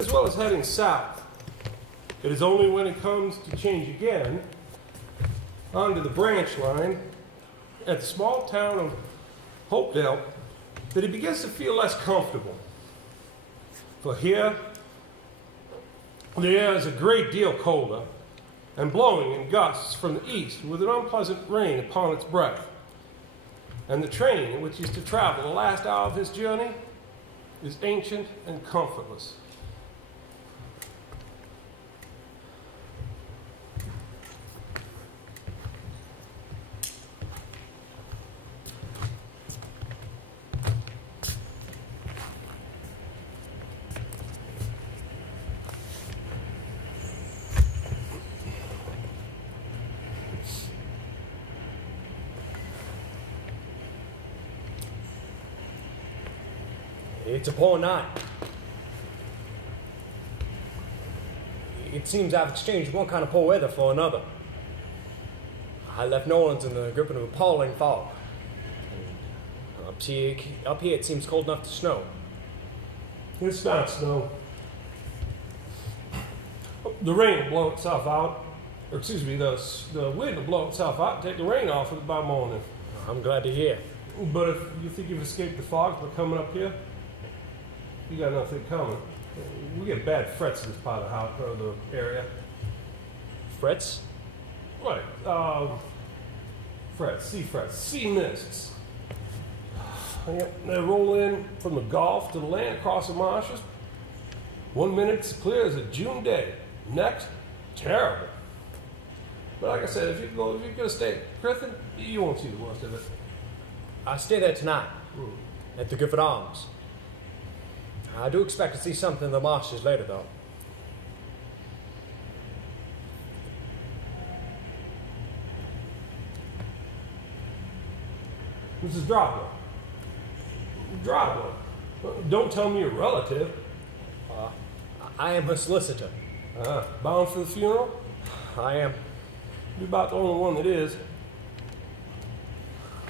as well as heading south. It is only when it comes to change again onto the branch line at the small town of Hopedale that he begins to feel less comfortable. For here, the air is a great deal colder and blowing in gusts from the east with an unpleasant rain upon its breath. And the train in which he is to travel the last hour of his journey is ancient and comfortless. It's a poor night. It seems I've exchanged one kind of poor weather for another. I left New Orleans in the grip of an appalling fog. Up here it seems cold enough to snow. It's not snow. The rain will blow itself out. Or excuse me, the wind will blow itself out and take the rain off by morning. I'm glad to hear. But if you think you've escaped the fog by coming up here, you got nothing coming. We get bad frets in this part of the house, or the area. Frets? Right. Frets, sea mists. Yep, they roll in from the Gulf to the land across the marshes. 1 minute it's clear as a June day. Next, terrible. But like I said, if you're gonna stay at Griffin, you won't see the worst of it. I stay there tonight at the Gifford Arms. I do expect to see something in the marshes later, though. Mrs. Dropper. Don't tell me you're a relative. I am her solicitor. Bound for the funeral? I am. You're about the only one that is.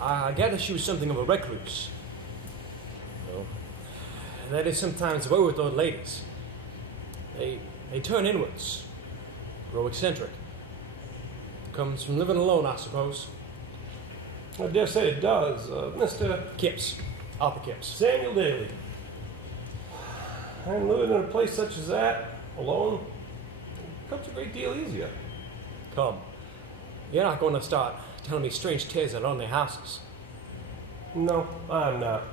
I gather she was something of a recluse. No. That is sometimes the way with those ladies. They turn inwards, grow eccentric. Comes from living alone, I suppose. I dare say it does. Mr. Kipps. Arthur Kipps. Samuel Daly. And living in a place such as that, alone, becomes a great deal easier. Come. You're not going to start telling me strange tales at lonely houses. No, I'm not.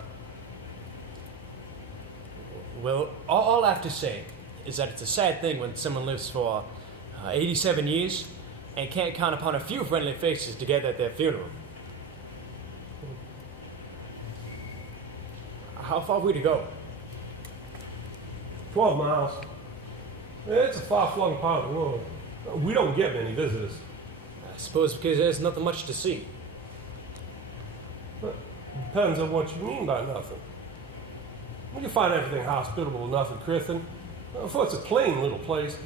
Well, all I have to say is that it's a sad thing when someone lives for 87 years and can't count upon a few friendly faces together at their funeral. How far are we to go? 12 miles. It's a far-flung part of the world. We don't get many visitors. I suppose because there's nothing much to see. Depends on what you mean by nothing. We can find everything hospitable enough in Griffin. For it's a plain little place.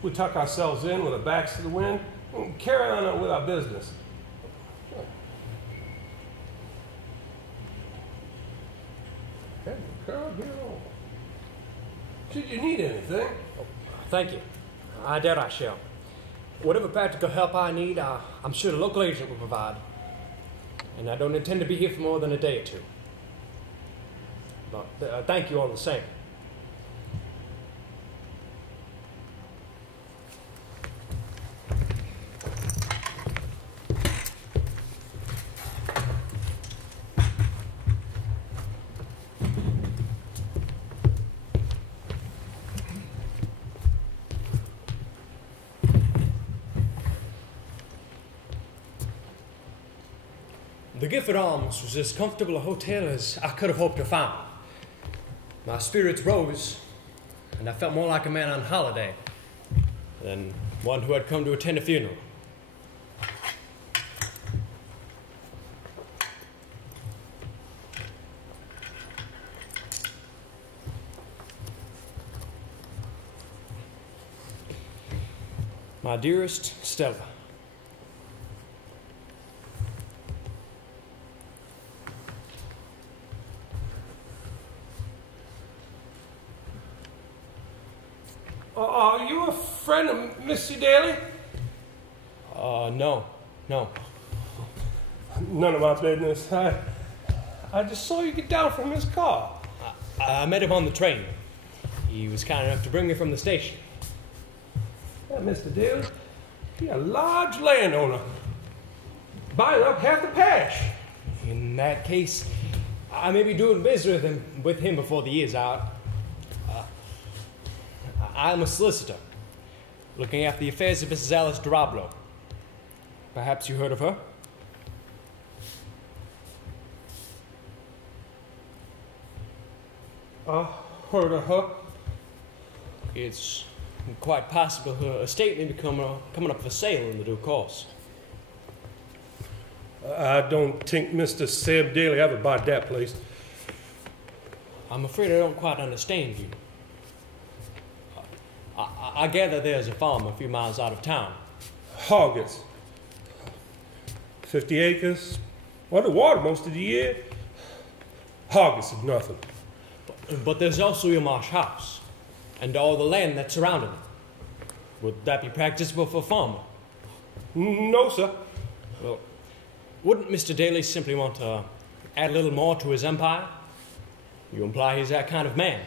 We tuck ourselves in with our backs to the wind and carry on with our business. Should you need anything? Thank you. I doubt I shall. Whatever practical help I need, I'm sure the local agent will provide. And I don't intend to be here for more than a day or two. But thank you all the same. The Gifford Arms was as comfortable a hotel as I could have hoped to find. My spirits rose, and I felt more like a man on holiday than one who had come to attend a funeral. My dearest Stella, Are you a friend of Mr. Daly? No. None of my business. I just saw you get down from his car. I met him on the train. He was kind enough to bring me from the station. Yeah, Mr. Daly, he's a large landowner, buying up half the parish. In that case, I may be doing business with him before the year's out. I'm a solicitor, looking after the affairs of Mrs. Alice Durablo. Perhaps you heard of her? Heard of her? It's quite possible her estate may be coming up for sale in the due course. I don't think Mr. Sam Daly ever bought that place. I'm afraid I don't quite understand you. I gather there's a farm a few miles out of town. Hoggets. 50 acres. Underwater most of the year. Hoggets is nothing. But there's also your marsh house, and all the land that's surrounding it. Would that be practicable for a farmer? No, sir. Well, wouldn't Mr. Daly simply want to add a little more to his empire? You imply he's that kind of man.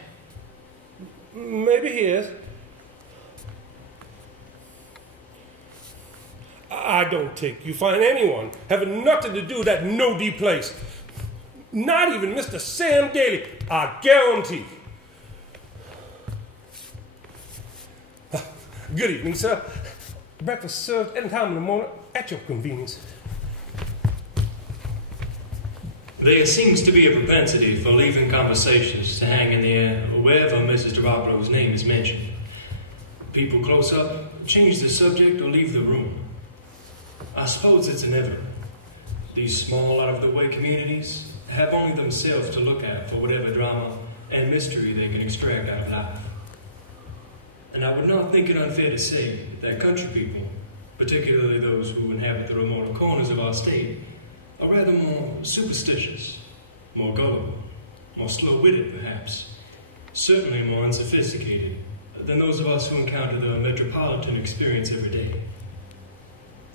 Maybe he is. I don't think you find anyone having nothing to do with that no-D place. Not even Mr. Sam Daly, I guarantee. Good evening, sir. Breakfast served any time in the morning at your convenience. There seems to be a propensity for leaving conversations to hang in the air wherever Mrs. Durablo's name is mentioned. People close up, change the subject, or leave the room. I suppose it's inevitable. These small, out-of-the-way communities have only themselves to look at for whatever drama and mystery they can extract out of life. And I would not think it unfair to say that country people, particularly those who inhabit the remoter corners of our state, are rather more superstitious, more gullible, more slow-witted perhaps, certainly more unsophisticated than those of us who encounter the metropolitan experience every day.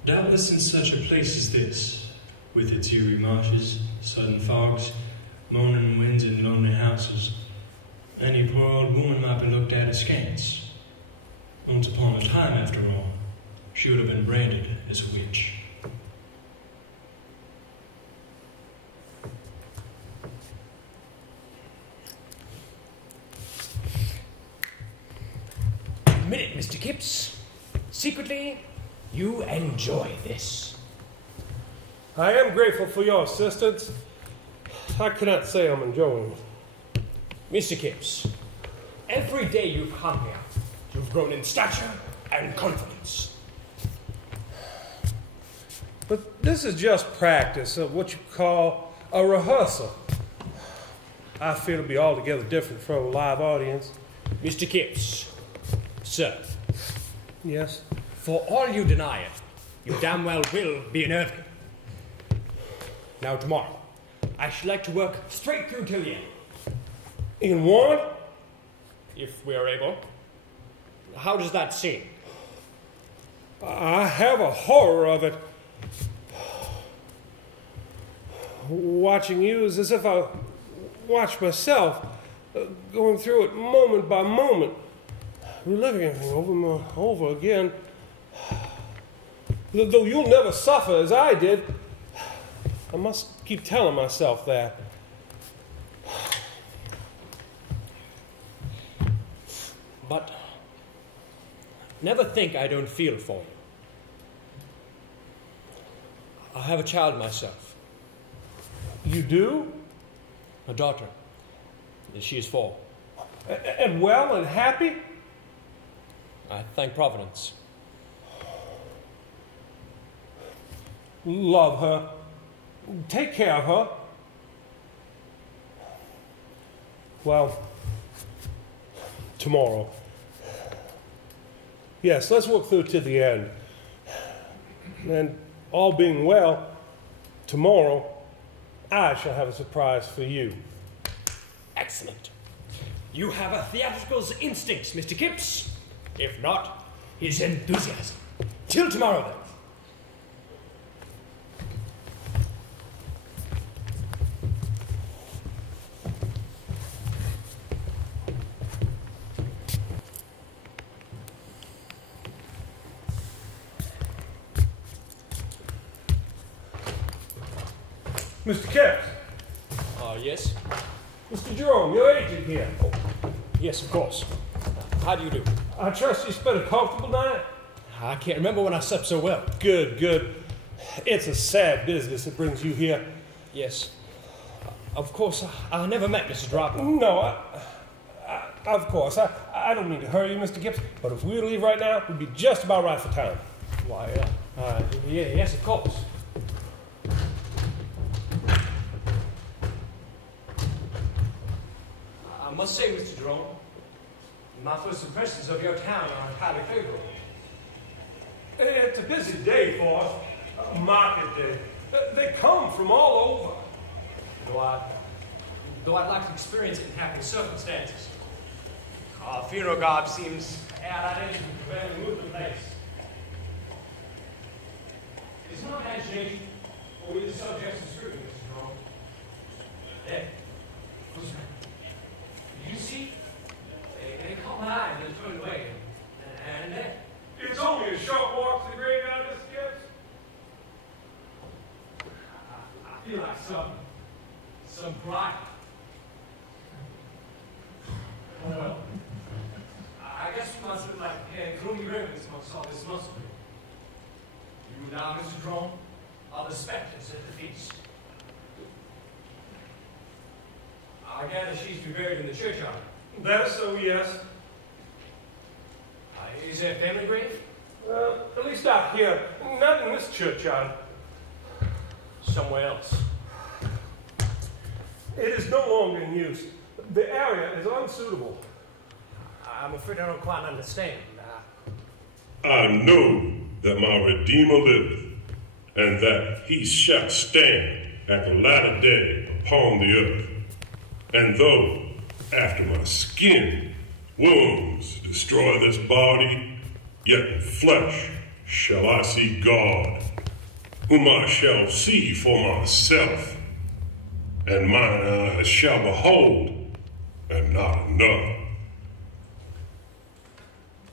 Doubtless in such a place as this, with its eerie marshes, sudden fogs, moaning winds, and lonely houses, any poor old woman might be looked at askance. Once upon a time, after all, she would have been branded as a witch. Minute, Mr. Kipps. Secretly, you enjoy this. I am grateful for your assistance. I cannot say I'm enjoying it. Mr. Kipps, every day you've come here, you've grown in stature and confidence. But this is just practice of what you call a rehearsal. I feel to be altogether different from a live audience. Mr. Kipps, sir. Yes? For all you deny it, you damn well will be in Irving. Now tomorrow, I should like to work straight through till the end. In one? If we are able. How does that seem? I have a horror of it. Watching you is as if I watched myself, going through it moment by moment, reliving everything over again. Though you'll never suffer as I did, I must keep telling myself that. But never think I don't feel for you. I have a child myself. You do? A daughter. She is 4. And well and happy? I thank Providence. Love her. Take care of her. Well, tomorrow. Yes, let's work through to the end. And all being well, tomorrow I shall have a surprise for you. Excellent. You have a theatrical's instincts, Mr. Kipps. If not, his enthusiasm. Till tomorrow, then. Mr. Kepps. Yes? Mr. Jerome, your agent here. Yes, of course. How do you do? I trust you spent a comfortable night? I can't remember when I slept so well. Good, good. It's a sad business that brings you here. Yes. Of course, I never met Mrs. Dropper. No, of course. I don't mean to hurry you, Mr. Gibbs, but if we were to leave right now, we'd be just about right for town. Why, yes, of course. I must say, Mr. Jerome, my first impressions of your town are highly favorable. It's a busy day for us, a market day. They come from all over. Though I'd like to experience it in happy circumstances. Our funeral garb seems add identity to the prevailing mood of the place. It's not imagination, or with the subjects of scrutiny, Mr. Jerome. There. Who's that? Did you see? They caught my eye and then turned away. And there. It's only a short walk to the graveyard, Mr. Gibbs. I feel like some pride. Oh well. I guess we must look like gloomy ravens amongst all this muscle. You now, Mr. Jerome, are the specters at the feast. I gather she's to be buried in the churchyard. That is so, yes. Is there a family grave? At least out here. Not in this churchyard. Somewhere else. It is no longer in use. The area is unsuitable. I'm afraid I don't quite understand. I know that my Redeemer liveth, and that he shall stand at the latter day upon the earth. And though, after my skin, wounds destroy this body, yet in flesh shall I see God, whom I shall see for myself, and mine eyes shall behold, and not another.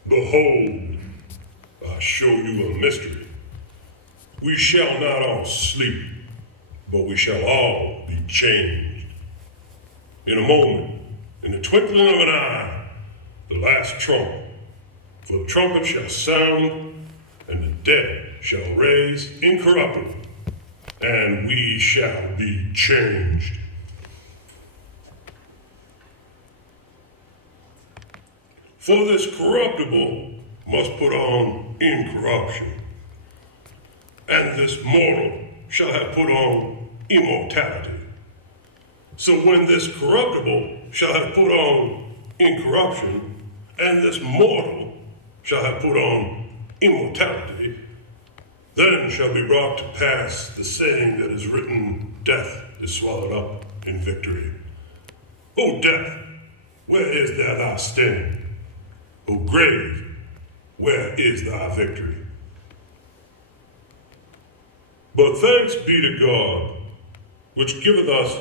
Behold, I show you a mystery. We shall not all sleep, but we shall all be changed. In a moment, in the twinkling of an eye, the last trump. For the trumpet shall sound, and the dead shall raise incorruptible, and we shall be changed. For this corruptible must put on incorruption, and this mortal shall have put on immortality. So when this corruptible shall have put on incorruption, and this mortal shall have put on immortality, then shall be brought to pass the saying that is written, death is swallowed up in victory. O death, where is thy sting? O grave, where is thy victory? But thanks be to God, which giveth us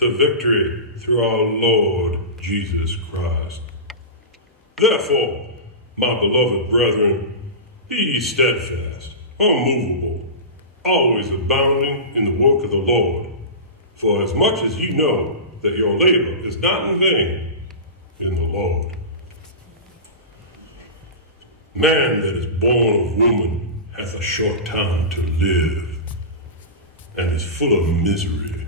the victory through our Lord Jesus Christ. Therefore, my beloved brethren, be ye steadfast, unmovable, always abounding in the work of the Lord, for as much as ye know that your labor is not in vain in the Lord. Man that is born of woman hath a short time to live, and is full of misery.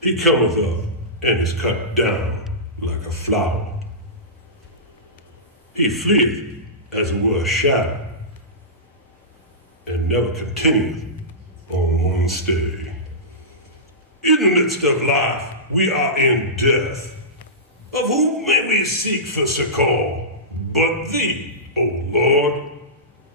He cometh up and is cut down like a flower. He fleeth as it were a shadow, and never continueth on one stay. In the midst of life we are in death. Of whom may we seek for succor but thee, O Lord,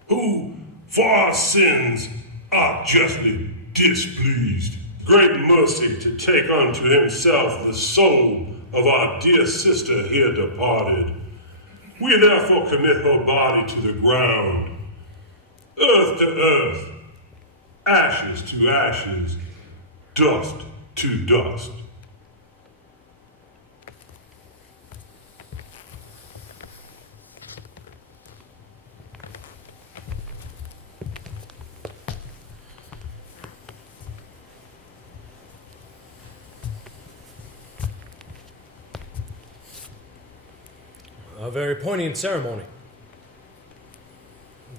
who for our sins art justly displeased? Great mercy to take unto himself the soul of our dear sister here departed, We therefore commit her body to the ground, earth to earth, ashes to ashes, dust to dust. A very poignant ceremony.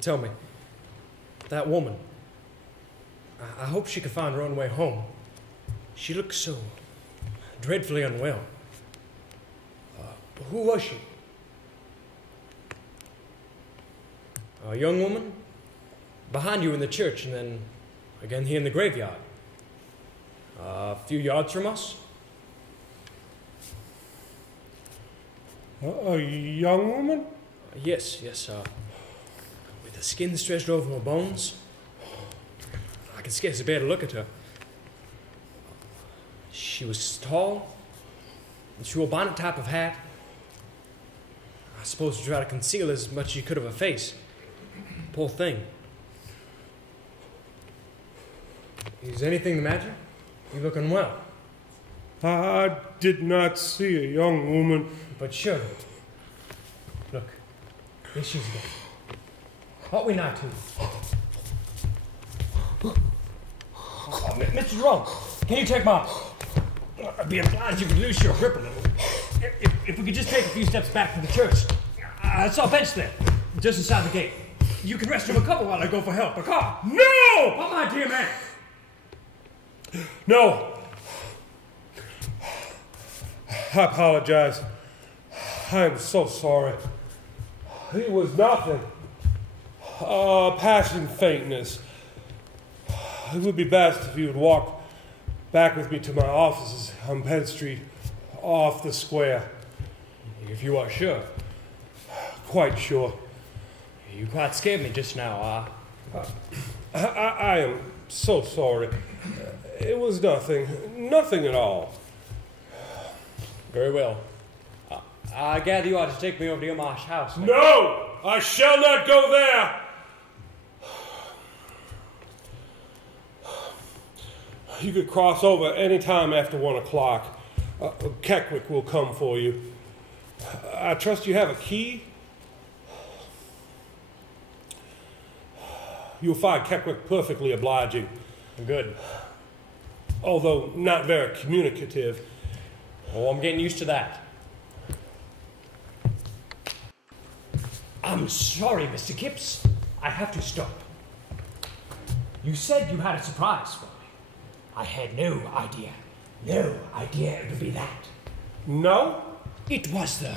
Tell me, that woman, I hope she can find her own way home. She looks so dreadfully unwell. Who was she? A young woman? Behind you in the church and then again here in the graveyard. A few yards from us? A young woman? Yes. With the skin stretched over her bones. I can scarcely bear to look at her. She was tall, and she wore a bonnet type of hat. I suppose to try to conceal as much as she could of her face. Poor thing. Is anything the matter? You look unwell. I did not see a young woman. But surely. Look, here she is again. Ought we not to? Oh, Mr. Jerome, can you take my... I'd be obliged if you could loose your grip a little. If we could just take a few steps back to the church. I saw a bench there, just inside the gate. You can rest and recover while I go for help. A car. No! Oh, my dear man. No. I apologize. I am so sorry. It was nothing. Passing faintness. It would be best if you would walk back with me to my offices on Penn Street, off the square. If you are sure. Quite sure. You quite scared me just now. I am so sorry. It was nothing at all. Very well. I gather you ought to take me over to your Marsh house. No! I shall not go there! You could cross over any time after 1 o'clock. Keckwick will come for you. I trust you have a key? You'll find Keckwick perfectly obliging. Good. Although not very communicative. Oh, I'm getting used to that. I'm sorry, Mr. Kipps. I have to stop. You said you had a surprise for me. I had no idea it would be that. No? It was the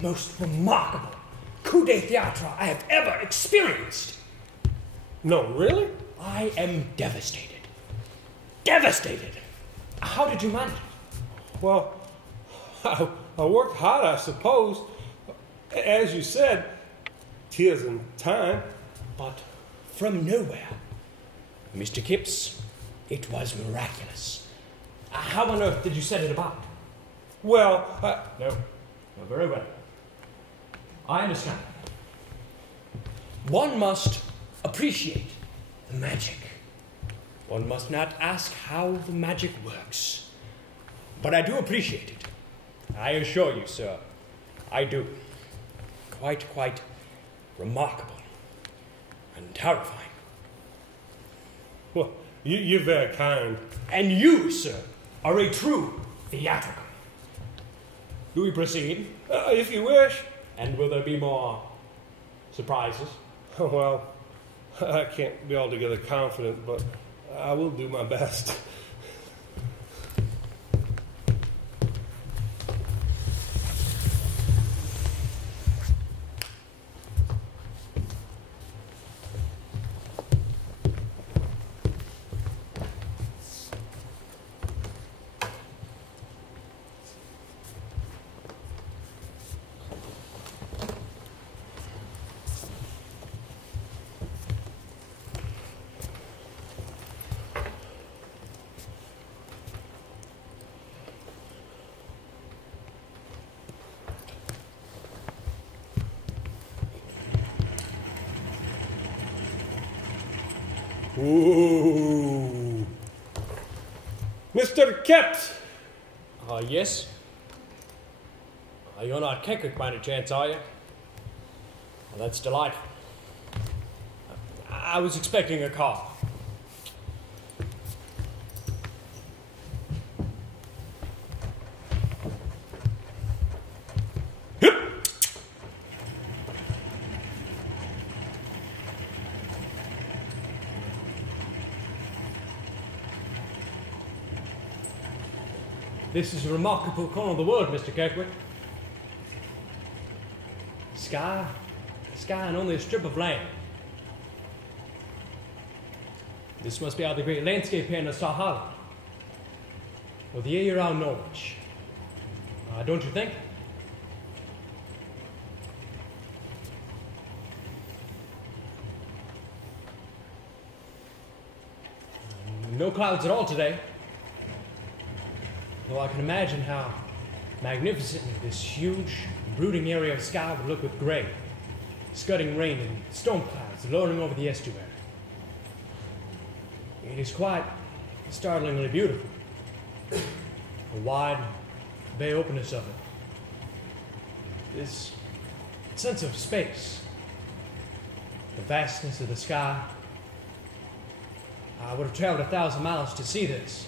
most remarkable coup de theatre I have ever experienced. No, really? I am devastated. Devastated! How did you manage it? Well, I worked hard, I suppose. As you said, tears and time. But from nowhere. Mr. Kipps, it was miraculous. How on earth did you set it about? Well, No, very well. I understand. One must appreciate the magic. One must not ask how the magic works. But I do appreciate it. I assure you, sir, I do. Quite remarkable and terrifying. well, you're very kind. And you, sir, are a true theatrical. Do we proceed? If you wish. And will there be more surprises? Well, I can't be altogether confident, but I will do my best. Ooh. Mr. Kept! Yes? You're not Keckwick by any chance, are you? Well, that's delightful. I was expecting a car. This is a remarkable corner of the world, Mr. Keckwick. Sky and only a strip of land. This must be out of the great landscape here in the South Holland, or the area around Norwich. Don't you think? No clouds at all today. Though I can imagine how magnificently this huge, brooding area of sky would look with grey, scudding rain and storm clouds lowering over the estuary. It is quite startlingly beautiful. The wide, bay openness of it. This sense of space. The vastness of the sky. I would have traveled 1,000 miles to see this.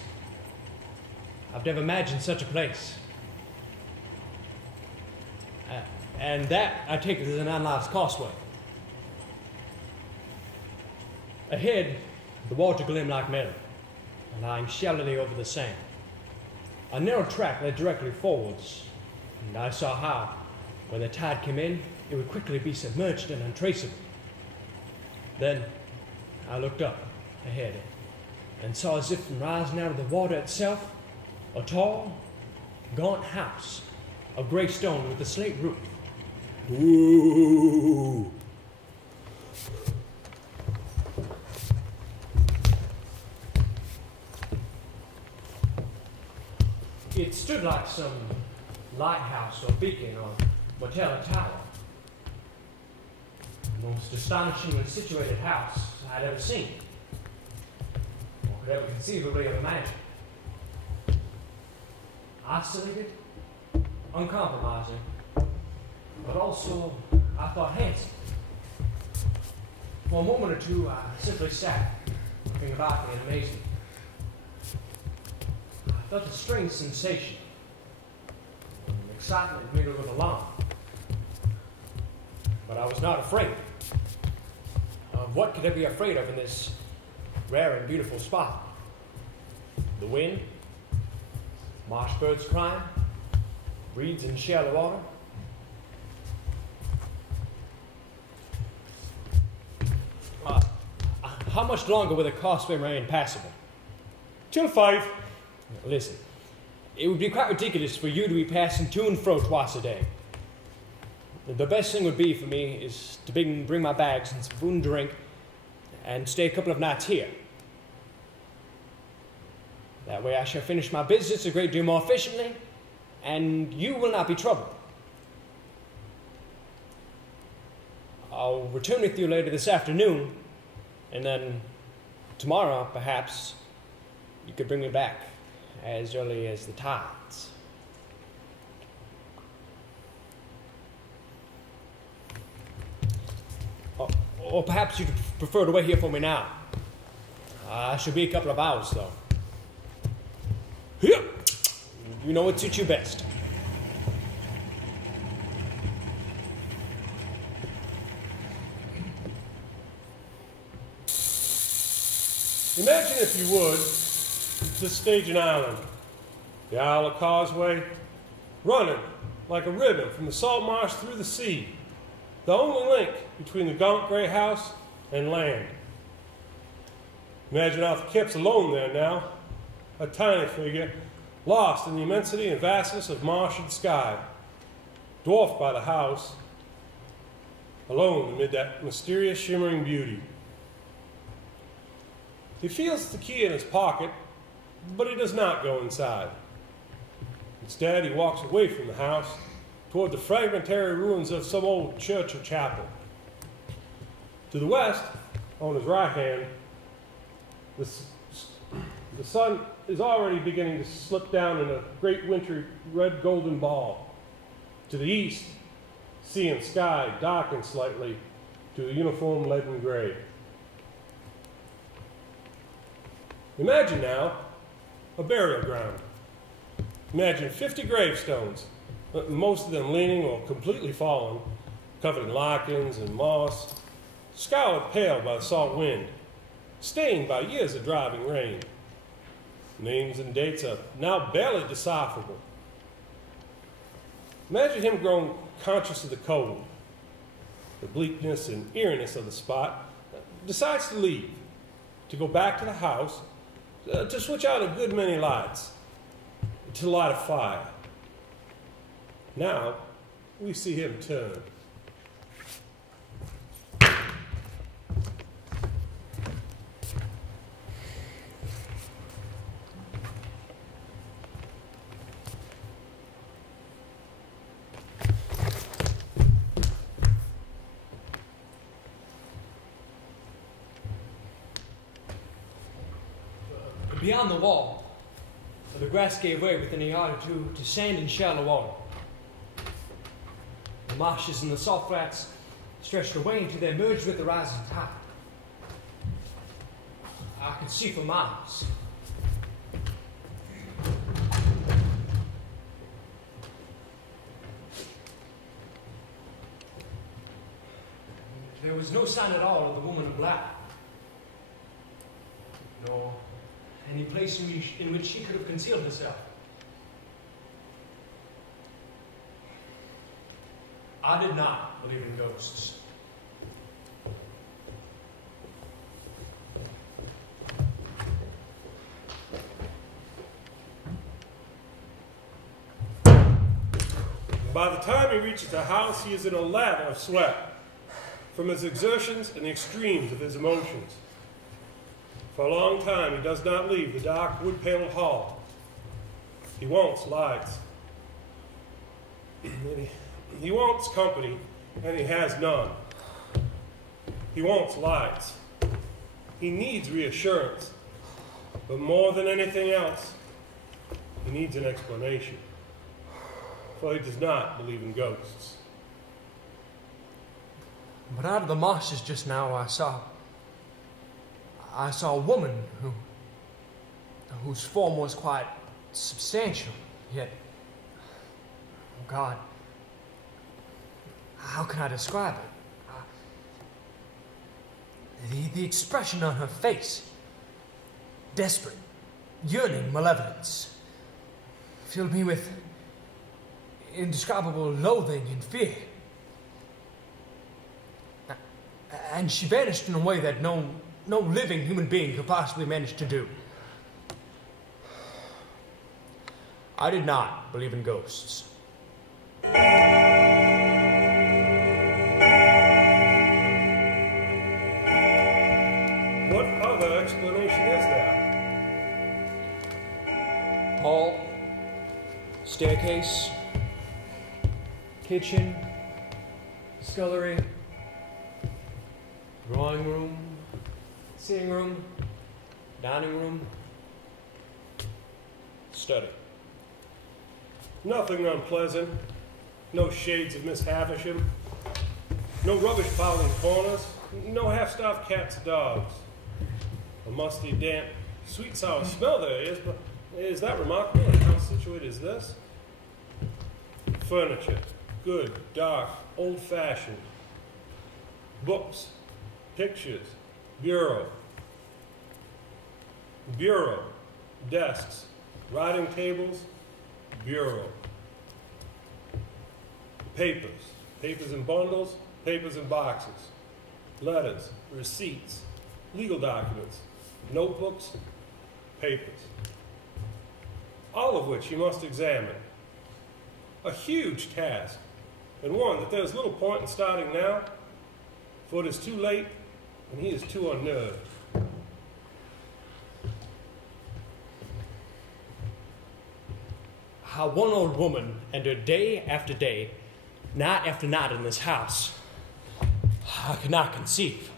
I've never imagined such a place. And that, I take it, is an unlicensed causeway. Ahead, the water gleamed like metal, lying shallowly over the sand. A narrow track led directly forwards, and I saw how, when the tide came in, it would quickly be submerged and untraceable. Then, I looked up, ahead, and saw as if from rising out of the water itself, a tall, gaunt house of grey stone with a slate roof. Ooh. It stood like some lighthouse or beacon or motel or tower. The most astonishingly situated house I'd ever seen, or could ever conceivably have imagined. Isolated, uncompromising, but also, I thought, handsome. For a moment or two, I simply sat, looking about me in amazement. I felt a strange sensation, an excitement mingled with alarm. But I was not afraid. Of what could I be afraid of in this rare and beautiful spot? The wind? Marsh birds crying, reeds in shallow water. How much longer will the causeway remain passable? Till 5. Listen, it would be quite ridiculous for you to be passing to and fro twice a day. The best thing would be for me is to bring my bags and some food and drink and stay a couple of nights here. That way I shall finish my business a great deal more efficiently, and you will not be troubled. I'll return with you later this afternoon, and then tomorrow, perhaps, you could bring me back as early as the tides. Or perhaps you'd prefer to wait here for me now. I shall be a couple of hours, though. Here! You know what suits you best. Imagine, if you would, to stage an island. The Isle of Causeway, running like a ribbon from the salt marsh through the sea. The only link between the gaunt grey house and land. Imagine Arthur Kipps alone there now, a tiny figure, lost in the immensity and vastness of marsh and sky, dwarfed by the house, alone amid that mysterious shimmering beauty. He feels the key in his pocket, but he does not go inside. Instead, he walks away from the house toward the fragmentary ruins of some old church or chapel. To the west, on his right hand, The sun is already beginning to slip down in a great wintry red golden ball. To the east, sea and sky darken slightly to a uniform leaden gray. Imagine now a burial ground. Imagine 50 gravestones, most of them leaning or completely fallen, covered in lichens and moss, scoured pale by the salt wind, stained by years of driving rain. Names and dates are now barely decipherable. Imagine him grown conscious of the cold, the bleakness and eeriness of the spot, decides to leave, to go back to the house, to switch out a good many lights, to light a fire. Now, we see him turn. Beyond the wall, the grass gave way within a yard or two to sand and shallow water. The marshes and the salt flats stretched away until they merged with the rising tide. I could see for miles. There was no sign at all of the woman in black, nor any place in which she could have concealed herself. I did not believe in ghosts. By the time he reaches the house, he is in a lather of sweat from his exertions and the extremes of his emotions. For a long time, he does not leave the dark wood-paneled hall. He wants lights. He wants company, and he has none. He wants lights. He needs reassurance. But more than anything else, he needs an explanation. For he does not believe in ghosts. But out of the marshes just now, I saw a woman whose form was quite substantial, yet, oh God, how can I describe it? The expression on her face, desperate, yearning malevolence, filled me with indescribable loathing and fear. And she vanished in a way that no living human being could possibly manage to do. I did not believe in ghosts. What other explanation is there? Hall, staircase, kitchen, scullery, drawing room, sitting room, dining room, study. Nothing unpleasant. No shades of Miss Havisham. No rubbish piled in corners. No half-starved cats or dogs. A musty, damp, sweet, sour smell there is, but is that remarkable? And how situated is this? Furniture. Good, dark, old-fashioned. Books. Pictures. Bureau. Bureau. Desks. Writing tables. Bureau. Papers. Papers in bundles. Papers in boxes. Letters. Receipts. Legal documents. Notebooks. Papers. All of which you must examine. A huge task, and one that there is little point in starting now, for it is too late, and he is too unnerved. How one old woman entered day after day, night after night in this house, I could not conceive.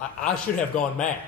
I should have gone mad.